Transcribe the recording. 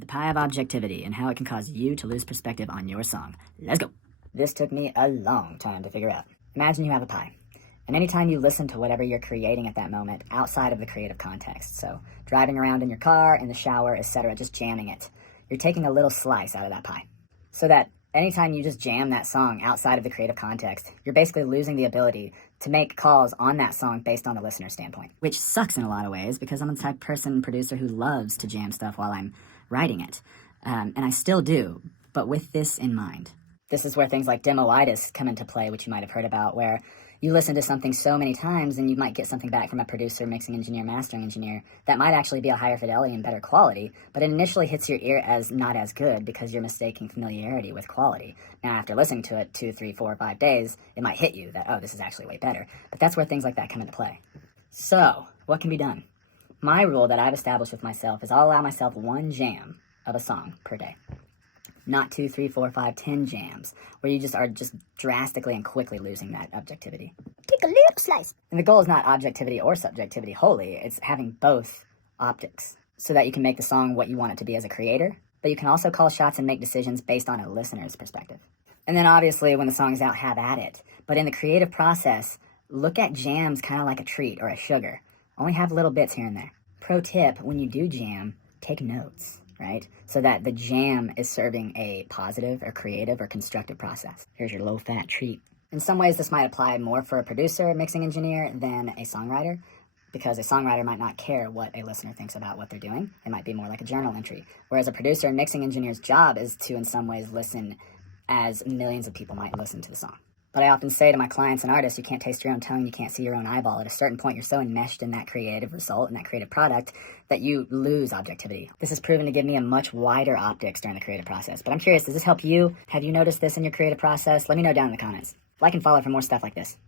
the Pie of Objectivity and how it can cause you to lose perspective on your song. Let's go. This took me a long time to figure out. Imagine you have a pie, and anytime you listen to whatever you're creating at that moment outside of the creative context, so driving around in your car, in the shower, etc., just jamming it, you're taking a little slice out of that pie. So that anytime you just jam that song outside of the creative context, you're basically losing the ability to make calls on that song based on the listener's standpoint. Which sucks in a lot of ways, because I'm the type of person, producer, who loves to jam stuff while I'm writing it. And I still do, but with this in mind. This is where things like demoitis come into play, which you might have heard about, where you listen to something so many times and you might get something back from a producer, mixing engineer, mastering engineer that might actually be a higher fidelity and better quality, but it initially hits your ear as not as good because you're mistaking familiarity with quality. Now, after listening to it 2, 3, 4, 5 days, it might hit you that, oh, this is actually way better. But that's where things like that come into play. So, what can be done? My rule that I've established with myself is I'll allow myself one jam of a song per day. Not 2, 3, 4, 5, 10 jams, where you are drastically and quickly losing that objectivity. Take a little slice. And the goal is not objectivity or subjectivity wholly, it's having both optics, so that you can make the song what you want it to be as a creator, but you can also call shots and make decisions based on a listener's perspective. And then obviously when the song's out, have at it. But in the creative process, look at jams kind of like a treat or a sugar. Only have little bits here and there. Pro tip, when you do jam, take notes. Right? So that the jam is serving a positive or creative or constructive process. Here's your low-fat treat. In some ways, this might apply more for a producer, mixing engineer, than a songwriter, because a songwriter might not care what a listener thinks about what they're doing. It might be more like a journal entry. Whereas a producer and mixing engineer's job is to, in some ways, listen as millions of people might listen to the song. But I often say to my clients and artists, you can't taste your own tongue, you can't see your own eyeball. At a certain point, you're so enmeshed in that creative result and that creative product that you lose objectivity. This has proven to give me a much wider optics during the creative process. But I'm curious, does this help you? Have you noticed this in your creative process? Let me know down in the comments. Like and follow for more stuff like this.